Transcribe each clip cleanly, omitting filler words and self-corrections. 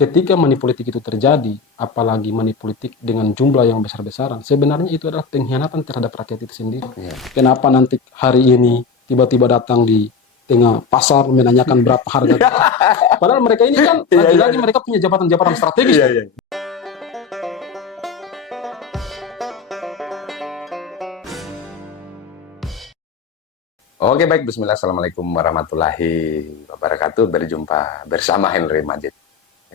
ketika money politik itu terjadi, apalagi money politik dengan jumlah yang besar-besaran, sebenarnya itu adalah pengkhianatan terhadap rakyat itu sendiri. Iya. Kenapa nanti hari ini tiba-tiba datang di tengah pasar menanyakan berapa harga? Padahal mereka ini kan lagi-lagi mereka punya jabatan-jabatan strategis. Iya, iya. Oke, baik. Bismillah. Assalamualaikum warahmatullahi wabarakatuh. Berjumpa bersama Henry Majid.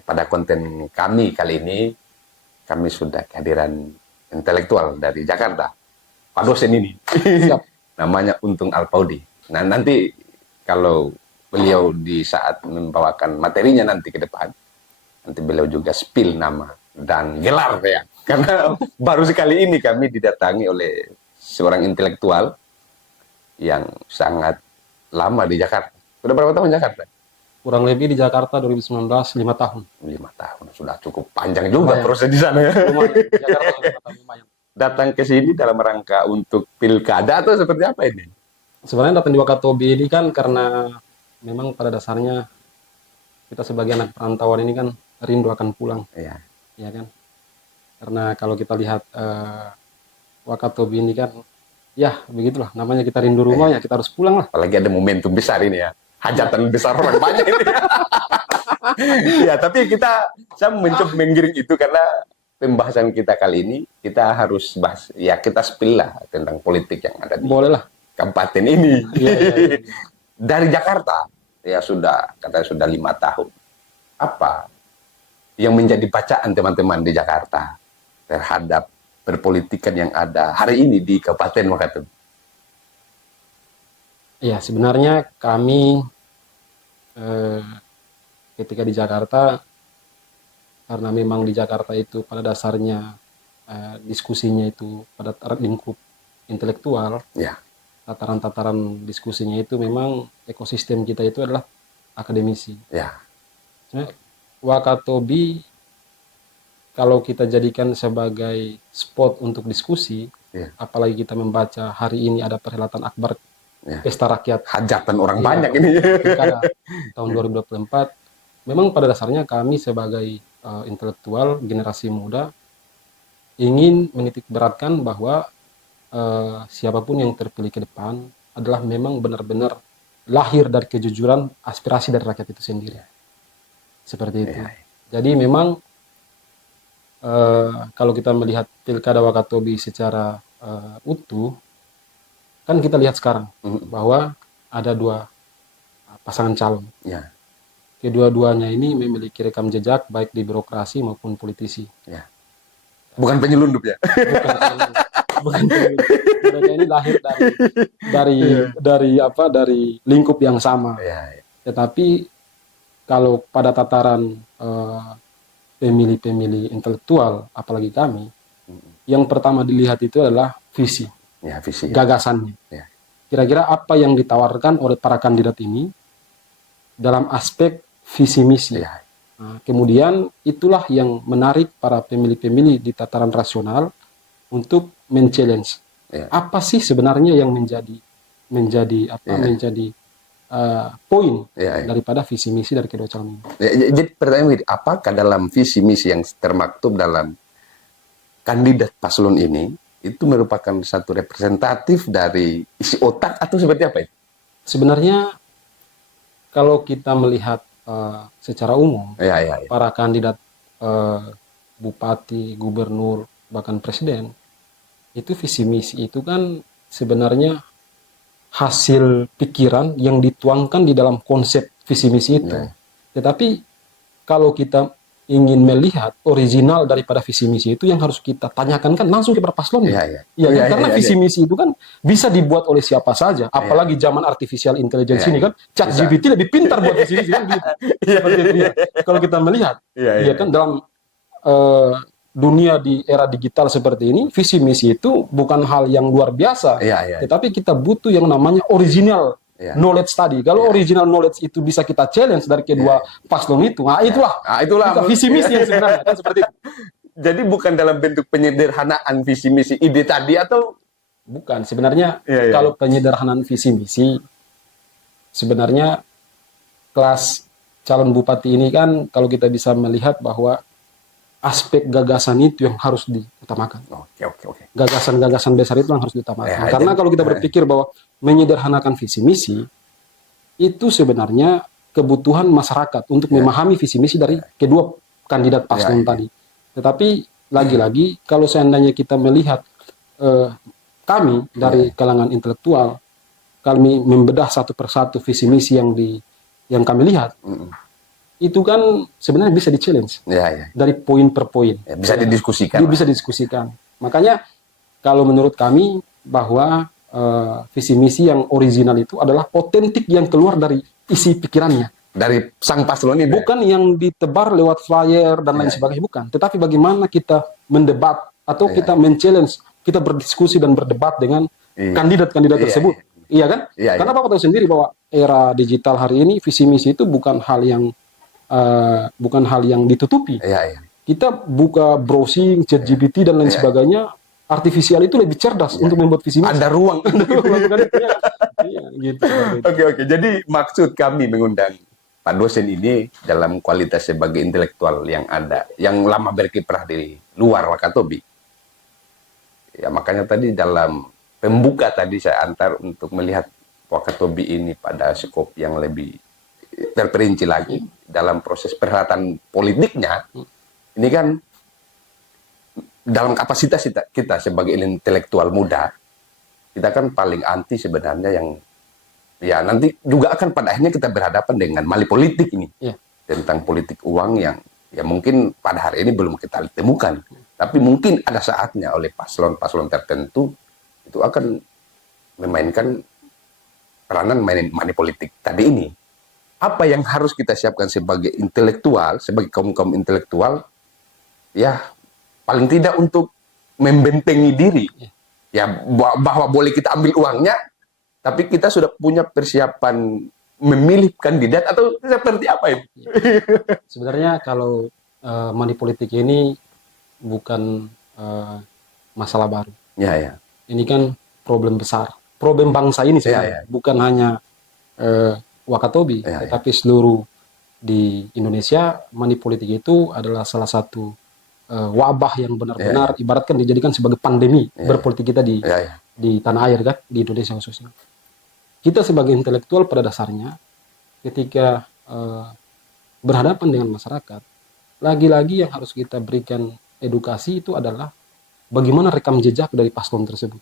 Pada konten kami kali ini, kami sudah kehadiran intelektual dari Jakarta. Pak dosen ini. Siap. Namanya Untung Alpaudi. Nah, nanti kalau beliau di saat membawakan materinya nanti ke depan, nanti beliau juga spill nama dan gelar ya. Karena baru sekali ini kami didatangi oleh seorang intelektual yang sangat lama di Jakarta. Sudah berapa tahun Jakarta? Kurang lebih di Jakarta 2019, 5 tahun. 5 tahun. Sudah cukup panjang juga Lumayan. proses di sana ya. Lumayan, Jakarta 5 tahun lumayan. Datang ke sini dalam rangka untuk pilkada atau seperti apa ini? Sebenarnya datang di Wakatobi ini kan karena memang pada dasarnya kita sebagai anak perantauan ini kan rindu akan pulang, Iya. ya kan? Karena kalau kita lihat Wakatobi ini kan, ya begitulah namanya kita rindu rumah ya kita harus pulang lah. Apalagi ada momentum besar ini ya. Hajatan besar orang banyak ini. Ya, tapi saya mencoba menggiring itu karena pembahasan kita kali ini kita harus bahas, ya kita spill lah tentang politik yang ada di Boleh lah. kabupaten ini. Iya, iya, iya. Dari Jakarta, ya katanya sudah 5 tahun. Apa yang menjadi bacaan teman-teman di Jakarta terhadap perpolitikan yang ada hari ini di Kabupaten Wakatobi? Iya, sebenarnya kami ketika di Jakarta, karena memang di Jakarta itu pada dasarnya diskusinya itu pada lingkup intelektual, Ya, tataran-tataran diskusinya itu memang ekosistem kita itu adalah akademisi. ya, Sebenarnya Wakatobi kalau kita jadikan sebagai spot untuk diskusi, ya, apalagi kita membaca hari ini ada perhelatan akbar ya. pesta rakyat Hajatan orang Iya, banyak ini. pilkada tahun 2024, memang pada dasarnya kami sebagai intelektual generasi muda ingin menitik beratkan bahwa siapapun yang terpilih ke depan adalah memang benar-benar lahir dari kejujuran aspirasi dari rakyat itu sendiri. Seperti itu. Ya, Jadi memang kalau kita melihat pilkada Wakatobi secara utuh, kan kita lihat sekarang bahwa ada 2 pasangan calon. ya, Kedua-duanya ini memiliki rekam jejak baik di birokrasi maupun politisi. ya. Bukan penyelundup ya? Bukan mereka ini lahir dari lingkup yang sama. Ya, ya. Tetapi kalau pada tataran pemilih-pemilih intelektual, apalagi kami, yang pertama dilihat itu adalah visi, Ya, visi. gagasannya. Ya. Kira-kira apa yang ditawarkan oleh para kandidat ini dalam aspek visi misi. Ya. Nah, kemudian itulah yang menarik para pemilih-pemilih di tataran rasional untuk men-challenge. Ya. Apa sih sebenarnya yang menjadi poin Ya, ya. daripada visi misi dari kedua calon ini? Jadi pertanyaan begini, apakah dalam visi misi yang termaktub dalam kandidat paslon ini itu merupakan satu representatif dari isi otak atau seperti apa itu? Sebenarnya kalau kita melihat secara umum, Ya, ya, ya. para kandidat bupati, gubernur, bahkan presiden, itu visi misi itu kan sebenarnya hasil pikiran yang dituangkan di dalam konsep visi misi itu. Ya. Tetapi kalau kita ingin melihat original daripada visi misi itu, yang harus kita tanyakan kan langsung kepada paslonnya. Ya, ya. Iya, Ya, karena ya, visi ya. misi itu kan bisa dibuat oleh siapa saja, apalagi zaman artificial intelligence Ya, ini kan, ChatGPT lebih pintar buat visi misi kan gitu. Seperti itu ya. Kalau kita melihat, Ya, ya ya. kan dalam dunia di era digital seperti ini, visi misi itu bukan hal yang luar biasa, Ya, ya. tetapi kita butuh yang namanya original Ya. knowledge tadi. Kalau original knowledge itu bisa kita challenge dari kedua paslon itu, nah itulah, Itulah visi misi yang sebenarnya kan seperti itu. Jadi bukan dalam bentuk penyederhanaan visi misi ide tadi atau Bukan, sebenarnya Ya, ya. kalau penyederhanaan visi misi sebenarnya kelas calon bupati ini kan kalau kita bisa melihat bahwa aspek gagasan itu yang harus diutamakan. Oke. Gagasan-gagasan besar itu yang harus diutamakan. Ya, Karena kalau kita berpikir bahwa menyederhanakan visi misi, itu sebenarnya kebutuhan masyarakat untuk memahami visi misi dari kedua kandidat paslon tadi. Tetapi lagi-lagi kalau seandainya kita melihat kami dari kalangan intelektual, kami membedah satu persatu visi misi yang kami lihat, itu kan sebenarnya bisa di-challenge dari poin per poin. Bisa didiskusikan. Bisa didiskusikan. Makanya kalau menurut kami bahwa visi misi yang original itu adalah otentik yang keluar dari isi pikirannya. Dari sang paslon ini. Bukan yang ditebar lewat flyer dan lain sebagainya, bukan. Tetapi bagaimana kita mendebat atau kita men-challenge, kita berdiskusi dan berdebat dengan kandidat-kandidat tersebut. Iya kan? Karena Bapak tahu sendiri bahwa era digital hari ini visi misi itu bukan hal yang ditutupi. Kita buka browsing, ChatGPT dan lain sebagainya, artifisial itu lebih cerdas untuk membuat visi misi. Ada ruang. Gitu. Oke. Jadi maksud kami mengundang Pak dosen ini dalam kualitas sebagai intelektual yang ada, yang lama berkiprah di luar Wakatobi. Ya makanya tadi dalam pembuka tadi saya antar untuk melihat Wakatobi ini pada skop yang lebih terperinci lagi dalam proses perhelatan politiknya. Ini kan dalam kapasitas kita sebagai intelektual muda, kita kan paling anti sebenarnya yang ya nanti juga akan pada akhirnya kita berhadapan dengan mali politik ini. Tentang politik uang yang ya mungkin pada hari ini belum kita temukan. Tapi mungkin ada saatnya oleh paslon-paslon tertentu itu akan memainkan peranan money politik tadi ini. Apa yang harus kita siapkan sebagai intelektual, sebagai kaum-kaum intelektual, ya paling tidak untuk membentengi diri. Ya bahwa boleh kita ambil uangnya, tapi kita sudah punya persiapan memilih kandidat atau seperti apa itu? Sebenarnya kalau money politik ini bukan masalah baru. Ini kan problem besar, problem bangsa ini sebenarnya. Bukan hanya Wakatobi, tetapi seluruh di Indonesia. Money politik itu adalah salah satu wabah yang benar-benar ibaratkan dijadikan sebagai pandemi berpolitik kita di tanah air kan, di Indonesia khususnya. Kita sebagai intelektual pada dasarnya ketika berhadapan dengan masyarakat, lagi-lagi yang harus kita berikan edukasi itu adalah bagaimana rekam jejak dari paslon tersebut.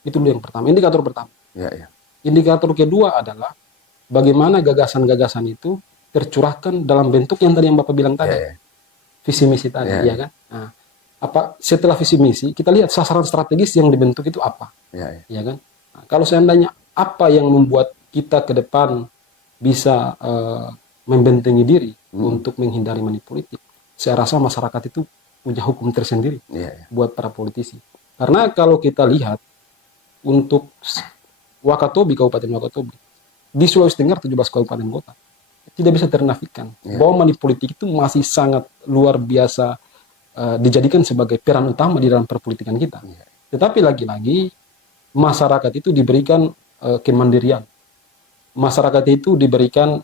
Itu dulu yang pertama, indikator pertama. Indikator kedua adalah bagaimana gagasan-gagasan itu tercurahkan dalam bentuk yang tadi yang Bapak bilang tadi. Visi misi tadi, ya kan? Nah, setelah visi misi, kita lihat sasaran strategis yang dibentuk itu apa. Ya kan? Nah, kalau seandainya apa yang membuat kita ke depan bisa membentengi diri untuk menghindari money politik, saya rasa masyarakat itu punya hukum tersendiri buat para politisi. Karena kalau kita lihat untuk Wakatobi, Kabupaten Wakatobi, di Sulawesi Tenggara 17 kabupaten kota, tidak bisa ternafikan bahwa money politik itu masih sangat luar biasa dijadikan sebagai peran utama di dalam perpolitikan kita. Tetapi lagi-lagi masyarakat itu diberikan kemandirian. Masyarakat itu diberikan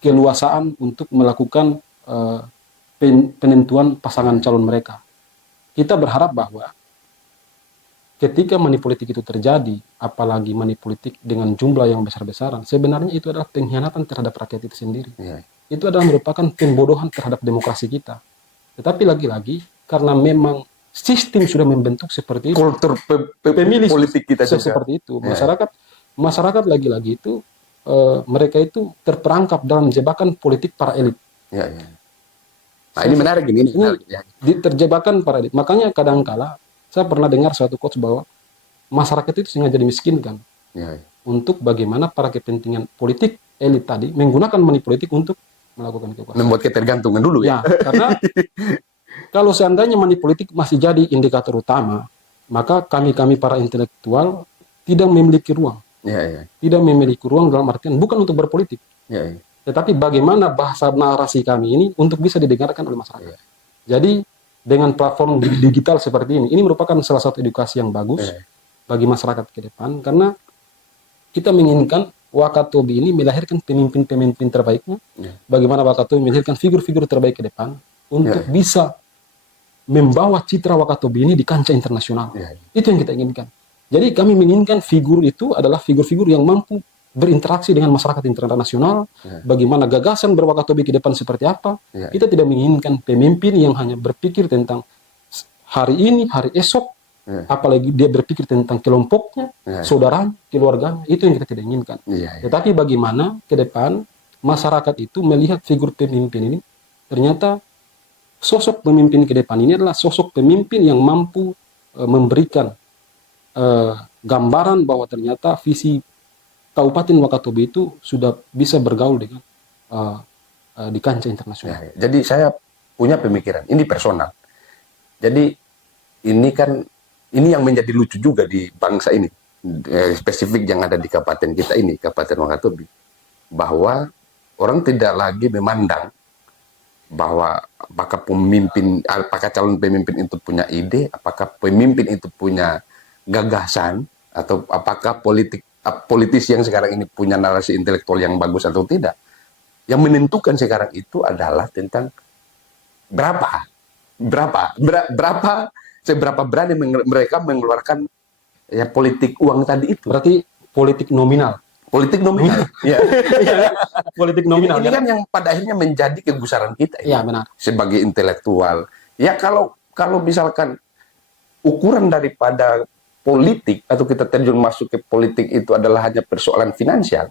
keluasaan untuk melakukan penentuan pasangan calon mereka. Kita berharap bahwa ketika money politik itu terjadi, apalagi money politik dengan jumlah yang besar-besaran, sebenarnya itu adalah pengkhianatan terhadap rakyat itu sendiri. Itu adalah merupakan pembodohan terhadap demokrasi kita. Tetapi lagi-lagi, karena memang sistem sudah membentuk seperti itu, kultur pemilih politik kita juga seperti itu. Masyarakat lagi-lagi itu mereka itu terperangkap dalam jebakan politik para elit. Nah ini menarik ini. Terjebakan para elit. Makanya kadang-kala saya pernah dengar suatu quotes bahwa masyarakat itu sengaja dimiskinkan untuk bagaimana para kepentingan politik elit tadi menggunakan money politik untuk melakukan kekuasaan. Membuat ketergantungan dulu ya. Karena kalau seandainya money politik masih jadi indikator utama, maka kami para intelektual tidak memiliki ruang. Tidak memiliki ruang dalam artian bukan untuk berpolitik. Tetapi bagaimana bahasa narasi kami ini untuk bisa didengarkan oleh masyarakat. Jadi dengan platform digital seperti ini merupakan salah satu edukasi yang bagus bagi masyarakat ke depan, karena kita menginginkan Wakatobi ini melahirkan pemimpin-pemimpin terbaiknya, bagaimana Wakatobi melahirkan figur-figur terbaik ke depan untuk bisa membawa citra Wakatobi ini di kancah internasional. Itu yang kita inginkan. Jadi kami menginginkan figur itu adalah figur-figur yang mampu berinteraksi dengan masyarakat internasional, bagaimana gagasan berwakatobi ke depan seperti apa. Kita tidak menginginkan pemimpin yang hanya berpikir tentang hari ini, hari esok, apalagi dia berpikir tentang kelompoknya, saudaranya, keluarganya. Itu yang kita tidak inginkan. Tetapi bagaimana ke depan masyarakat itu melihat figur pemimpin ini, ternyata sosok pemimpin ke depan ini adalah sosok pemimpin yang mampu memberikan gambaran bahwa ternyata visi Kabupaten Wakatobi itu sudah bisa bergaul dengan di kancah internasional. Jadi saya punya pemikiran, ini personal. Jadi ini kan, ini yang menjadi lucu juga di bangsa ini, spesifik yang ada di kabupaten kita ini, Kabupaten Wakatobi, bahwa orang tidak lagi memandang bahwa apakah calon pemimpin itu punya ide, apakah pemimpin itu punya gagasan, atau apakah politisi yang sekarang ini punya narasi intelektual yang bagus atau tidak. Yang menentukan sekarang itu adalah tentang seberapa berani mereka mengeluarkan politik uang tadi itu. Berarti politik nominal. Politik nominal. Ya. Politik nominal. Ini kan yang pada akhirnya menjadi kegusaran kita. Iya, benar. Sebagai intelektual. Ya kalau misalkan ukuran daripada politik atau kita terjun masuk ke politik itu adalah hanya persoalan finansial.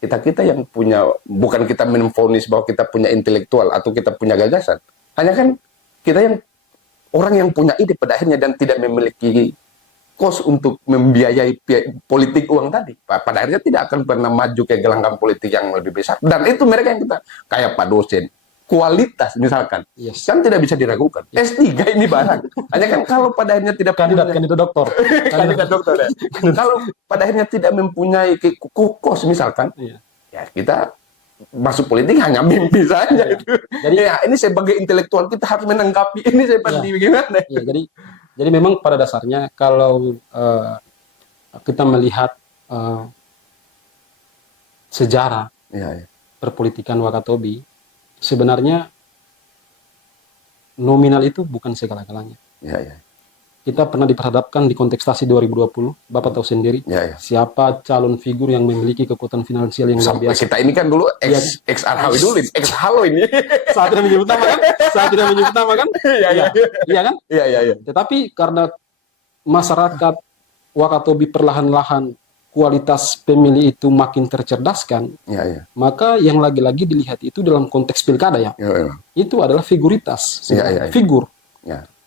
Kita yang punya, bukan kita memvonis bahwa kita punya intelektual atau kita punya gagasan. Hanya kan kita yang orang yang punya ide pada akhirnya dan tidak memiliki kos untuk membiayai politik uang tadi. Pada akhirnya tidak akan pernah maju ke gelanggang politik yang lebih besar. Dan itu mereka yang kita, kayak Pak dosen, kualitas misalkan, kan tidak bisa diragukan. S3 ini barang. Hanya kan kalau pada akhirnya tidak kandidat doktor. Kandidat doktor ya. Kalau pada akhirnya tidak mempunyai kos misalkan, ya kita masuk politik hanya mimpi saja itu. Jadi ya ini sebagai intelektual kita harus menanggapi ini seperti bagaimana. Jadi memang pada dasarnya kalau kita melihat sejarah perpolitikan Wakatobi, sebenarnya nominal itu bukan segala-galanya. Kita pernah diperhadapkan di kontestasi 2020, Bapak tahu sendiri siapa calon figur yang memiliki kekuatan finansial yang luar biasa. Kita ini kan dulu ex Halo ini. Saat tidak menyebut nama kan? Iya kan? Iya. Tetapi karena masyarakat Wakatobi perlahan-lahan kualitas pemilih itu makin tercerdaskan, maka yang lagi-lagi dilihat itu dalam konteks pilkada itu adalah figuritas, figur.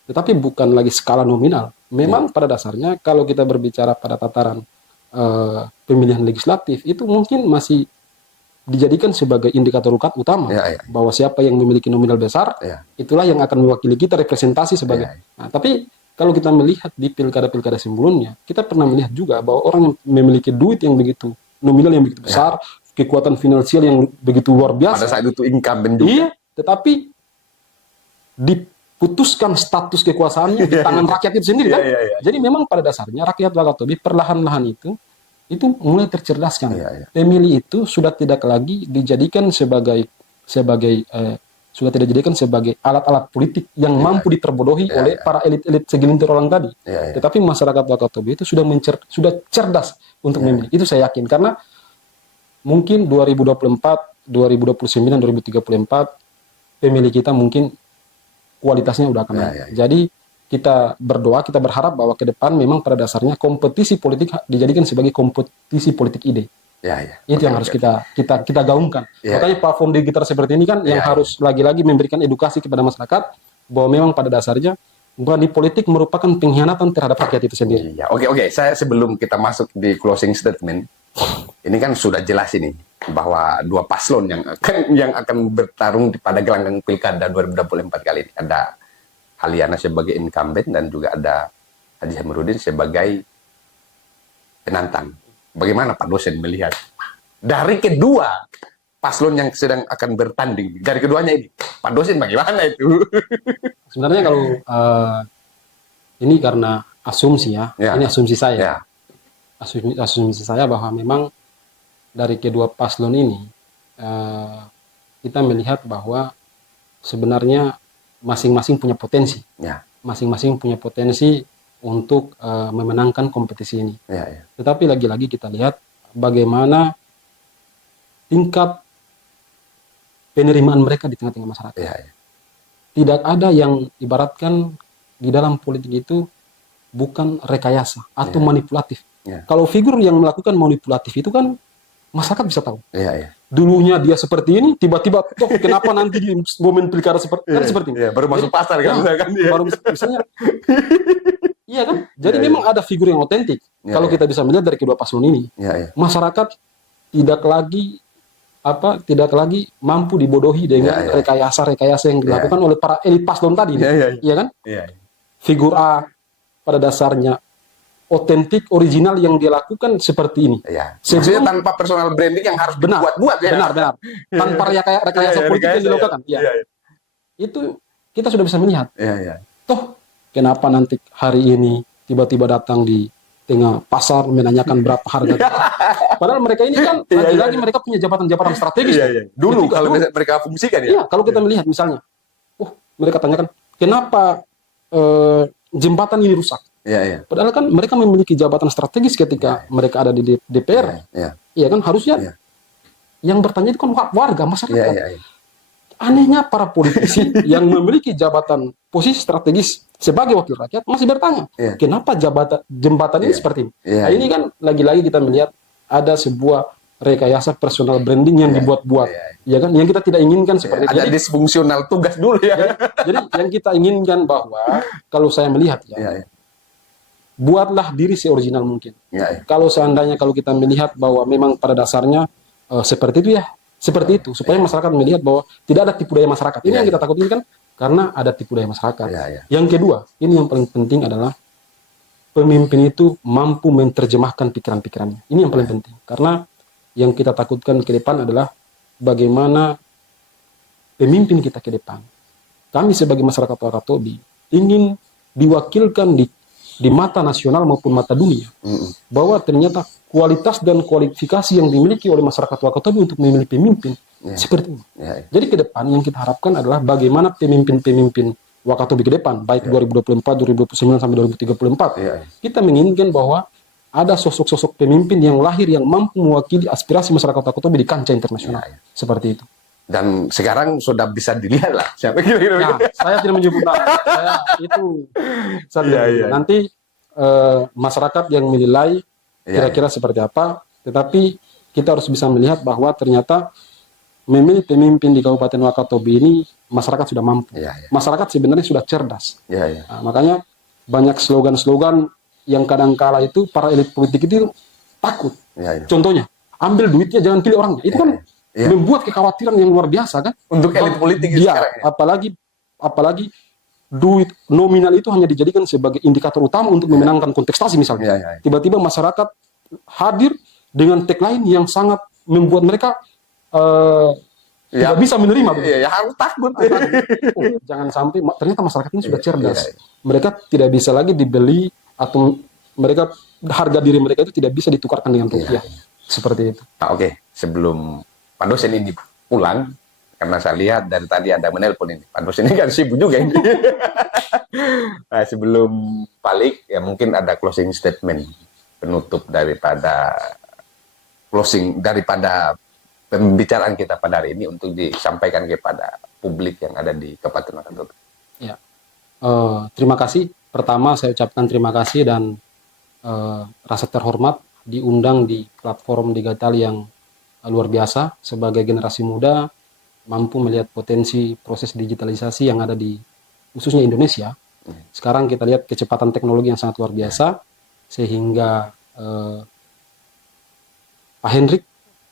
Tetapi bukan lagi skala nominal. Memang pada dasarnya kalau kita berbicara pada tataran pemilihan legislatif itu mungkin masih dijadikan sebagai indikator utama bahwa siapa yang memiliki nominal besar itulah yang akan mewakili kita representasi sebagai. Nah, tapi kalau kita melihat di pilkada-pilkada sebelumnya, kita pernah melihat juga bahwa orang yang memiliki duit yang begitu nominal yang begitu besar, kekuatan finansial yang begitu luar biasa. Pada saat itu incumbent juga. Iya, tetapi diputuskan status kekuasaannya di tangan rakyat itu sendiri kan. Jadi memang pada dasarnya rakyat Wakatobi perlahan-lahan itu mulai tercerdaskan. Pemilih itu sudah tidak lagi dijadikan sebagai sudah tidak dijadikan sebagai alat-alat politik yang mampu diterbodohi oleh para elit-elit segelintir orang tadi. Tetapi masyarakat Wakatobi itu sudah cerdas untuk memilih. Itu saya yakin karena mungkin 2024, 2029, 2034 pemilih kita mungkin kualitasnya udah akan naik. Jadi kita berdoa, kita berharap bahwa ke depan memang pada dasarnya kompetisi politik dijadikan sebagai kompetisi politik ide. Itu yang harus kita gaungkan. Makanya platform digital seperti ini kan yang harus lagi-lagi memberikan edukasi kepada masyarakat bahwa memang pada dasarnya money politik merupakan pengkhianatan terhadap rakyat itu sendiri. Oke. Saya sebelum kita masuk di closing statement, ini kan sudah jelas ini bahwa dua paslon yang akan bertarung pada gelanggang pilkada 2024 kali ini. Ada Haliana sebagai incumbent dan juga ada Haji Hamirudin sebagai penantang. Bagaimana Pak dosen melihat dari kedua paslon yang sedang akan bertanding, dari keduanya ini, Pak dosen bagaimana itu? Sebenarnya kalau ini karena asumsi ini asumsi saya, asumsi saya bahwa memang dari kedua paslon ini, kita melihat bahwa sebenarnya masing-masing punya potensi. Ya, Masing-masing punya potensi untuk memenangkan kompetisi ini. ya, ya. Tetapi lagi-lagi kita lihat bagaimana tingkat penerimaan mereka di tengah-tengah masyarakat. Ya, ya. Tidak ada yang ibaratkan di dalam politik itu bukan rekayasa atau manipulatif. Ya. Kalau figur yang melakukan manipulatif itu kan masyarakat bisa tahu. Ya, ya. Dulunya dia seperti ini, tiba-tiba toh kenapa nanti di momen pilkada seperti kan seperti ini. Ya, baru masuk Jadi, pasar kan, ya, misalkan, ya. baru misalnya iya kan? Jadi Ya, memang ada figur yang otentik. Ya, Kalau ya. kita bisa melihat dari kedua paslon ini, Ya, ya. masyarakat tidak lagi mampu dibodohi dengan Ya, ya. rekayasa-rekayasa yang dilakukan oleh para elit paslon tadi. Ya, ya, ya. Iya kan? Ya, Figur A pada dasarnya otentik, original yang dia lakukan seperti ini. ya. Sebelum- Maksudnya tanpa personal branding yang harus Benar, dibuat-buat ya. benar. Tanpa rekayasa Ya, ya, politik yang rekayasa, dilakukan. ya. Ya. Ya, ya. Itu kita sudah bisa melihat. Ya, ya. Toh, kenapa nanti hari ini tiba-tiba datang di tengah pasar menanyakan berapa harga. Padahal mereka ini kan lagi-lagi mereka punya jabatan-jabatan strategis. Iya, iya. Dulu Ketika kalau dulu, mereka fungsikan ya. iya, kalau kita melihat misalnya, mereka tanyakan kenapa jembatan ini rusak. Iya, iya. Padahal kan mereka memiliki jabatan strategis ketika mereka ada di DPR. Iya. Iya kan harusnya Iya. yang bertanya itu kan warga masyarakat. Iya, iya, iya. Anehnya para politisi yang memiliki jabatan posisi strategis sebagai wakil rakyat masih bertanya, Iya. kenapa jembatan ini Iya. seperti ini? Iya, Nah, ini kan lagi-lagi kita melihat ada sebuah rekayasa personal branding yang Iya. dibuat-buat, Iya. ya kan? Yang kita tidak inginkan seperti itu. Ada disfungsional tugas dulu ya. Jadi yang kita inginkan bahwa kalau saya melihat ya, Iya, iya. buatlah diri seoriginal mungkin. Iya, iya. Kalau seandainya kalau kita melihat bahwa memang pada dasarnya seperti itu ya, seperti itu supaya masyarakat melihat bahwa tidak ada tipu daya masyarakat. Ini Iya, yang kita takutin kan karena ada tipu daya masyarakat. Iya, iya. Yang kedua, ini yang paling penting adalah pemimpin itu mampu menerjemahkan pikiran-pikirannya. Ini yang paling penting karena yang kita takutkan ke depan adalah bagaimana pemimpin kita ke depan. Kami sebagai masyarakat Wakatobi ingin diwakilkan di mata nasional maupun mata dunia bahwa ternyata kualitas dan kualifikasi yang dimiliki oleh masyarakat Wakatobi untuk memilih pemimpin seperti ini. Iya, iya. Jadi ke depan yang kita harapkan adalah bagaimana pemimpin-pemimpin Wakatobi ke depan, baik 2024, 2029 sampai 2034. Iya, iya. Kita menginginkan bahwa ada sosok-sosok pemimpin yang lahir yang mampu mewakili aspirasi masyarakat Wakatobi di kancah internasional. Iya, iya. Seperti itu. Dan sekarang sudah bisa dilihat lah siapa kira-kira. Nah, saya tidak menyebut nama. Saya itu saja. Iya, iya. Nanti masyarakat yang menilai kira-kira seperti apa. Tetapi kita harus bisa melihat bahwa ternyata memilih pemimpin di Kabupaten Wakatobi ini masyarakat sudah mampu. Iya, iya. Masyarakat sebenarnya sudah cerdas. Iya, iya. Nah, makanya banyak slogan-slogan yang kadang-kala itu para elit politik itu takut. Iya, iya. Contohnya, ambil duitnya jangan pilih orangnya. Itu kan Iya. membuat kekhawatiran yang luar biasa kan. Untuk elit politik Iya, sekarang ya. apalagi duit nominal itu hanya dijadikan sebagai indikator utama untuk memenangkan kontestasi misalnya. Iya, iya, iya. Tiba-tiba masyarakat hadir dengan tagline yang sangat membuat mereka tidak bisa menerima. Iya, ya harus takut. Jangan sampai ternyata masyarakat ini sudah cerdas. Iya, iya. Mereka tidak bisa lagi dibeli atau mereka harga diri mereka itu tidak bisa ditukarkan dengan rupiah. Seperti itu. Nah, oke, sebelum Pak dosen ini pulang, karena saya lihat dari tadi ada menelpon ini. Pak dosen ini kan sibuk juga ini. Nah, sebelum balik, ya mungkin ada closing statement penutup daripada pembicaraan kita pada hari ini untuk disampaikan kepada publik yang ada di Kabupaten Wakatobi. Ya. Terima kasih. Pertama saya ucapkan terima kasih dan rasa terhormat diundang di platform digital yang luar biasa sebagai generasi muda mampu melihat potensi proses digitalisasi yang ada di khususnya Indonesia. Sekarang kita lihat kecepatan teknologi yang sangat luar biasa sehingga Pak Hendrik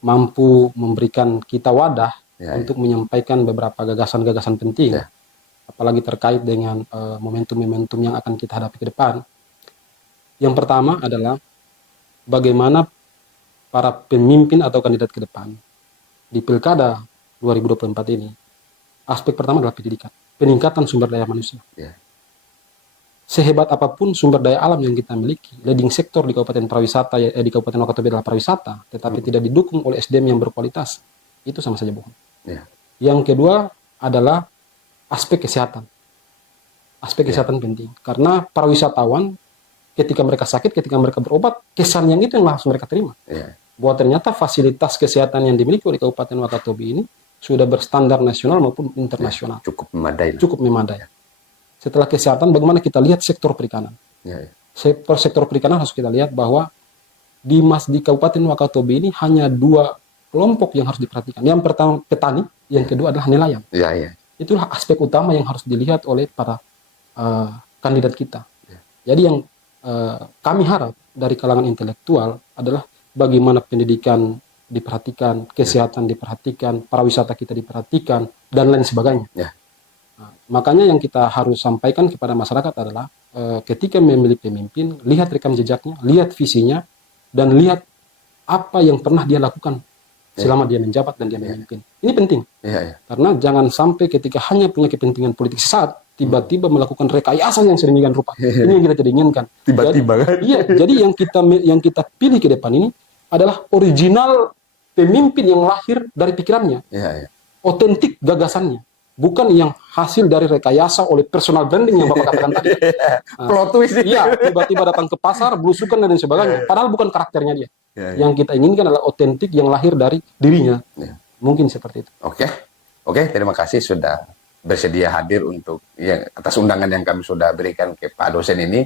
mampu memberikan kita wadah untuk menyampaikan beberapa gagasan-gagasan penting, apalagi terkait dengan momentum-momentum yang akan kita hadapi ke depan. Yang pertama adalah bagaimana para pemimpin atau kandidat ke depan di Pilkada 2024 ini, aspek pertama adalah pendidikan, peningkatan sumber daya manusia. sehebat apapun sumber daya alam yang kita miliki, leading sektor di Kabupaten Pariwisata, di Kabupaten Wakatobi adalah pariwisata, tetapi tidak didukung oleh SDM yang berkualitas, itu sama saja bohong. Ya. Yang kedua adalah aspek kesehatan. Aspek kesehatan penting, karena para wisatawan ketika mereka sakit, ketika mereka berobat, kesan yang itu yang langsung mereka terima. Ya. Bahwa ternyata fasilitas kesehatan yang dimiliki oleh Kabupaten Wakatobi ini sudah berstandar nasional maupun internasional. Cukup memadai. Cukup memadai. Setelah kesehatan, bagaimana kita lihat sektor perikanan. Ya. Sektor perikanan harus kita lihat bahwa di Kabupaten Wakatobi ini hanya 2 kelompok yang harus diperhatikan. Yang pertama petani, yang kedua adalah nelayan. Ya, ya. Itulah aspek utama yang harus dilihat oleh para kandidat kita. Jadi yang kami harap dari kalangan intelektual adalah bagaimana pendidikan diperhatikan, kesehatan diperhatikan, pariwisata kita diperhatikan, dan lain sebagainya. Ya. Nah, makanya yang kita harus sampaikan kepada masyarakat adalah ketika memilih pemimpin, lihat rekam jejaknya, lihat visinya, dan lihat apa yang pernah dia lakukan selama dia menjabat dan dia memimpin. Ini penting. Ya. Karena jangan sampai ketika hanya punya kepentingan politik sesaat, tiba-tiba melakukan rekayasa yang sedemikian rupa. Ini yang kita tidak inginkan. Tiba-tiba kan? Iya, jadi yang kita pilih ke depan ini adalah original pemimpin yang lahir dari pikirannya, Ya. otentik gagasannya, bukan yang hasil dari rekayasa oleh personal branding yang Bapak katakan tadi. Plot twist. Iya, tiba-tiba datang ke pasar, belusukan dan sebagainya. Padahal bukan karakternya dia. Ya. Yang kita inginkan adalah otentik yang lahir dari dirinya. Ya. Mungkin seperti itu. Oke, terima kasih sudah bersedia hadir untuk atas undangan yang kami sudah berikan ke Pak dosen ini.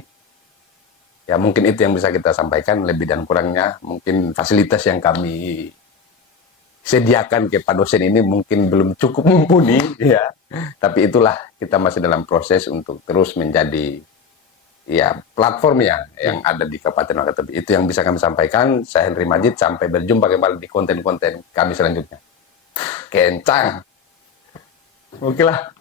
Ya, mungkin itu yang bisa kita sampaikan, lebih dan kurangnya mungkin fasilitas yang kami sediakan ke Pak dosen ini mungkin belum cukup mumpuni, ya. Tapi itulah, kita masih dalam proses untuk terus menjadi platform yang ada di Kabupaten Wakatobi. Itu yang bisa kami sampaikan. Saya Henry Majid, sampai berjumpa kembali di konten-konten kami selanjutnya. Kencang. Oke lah.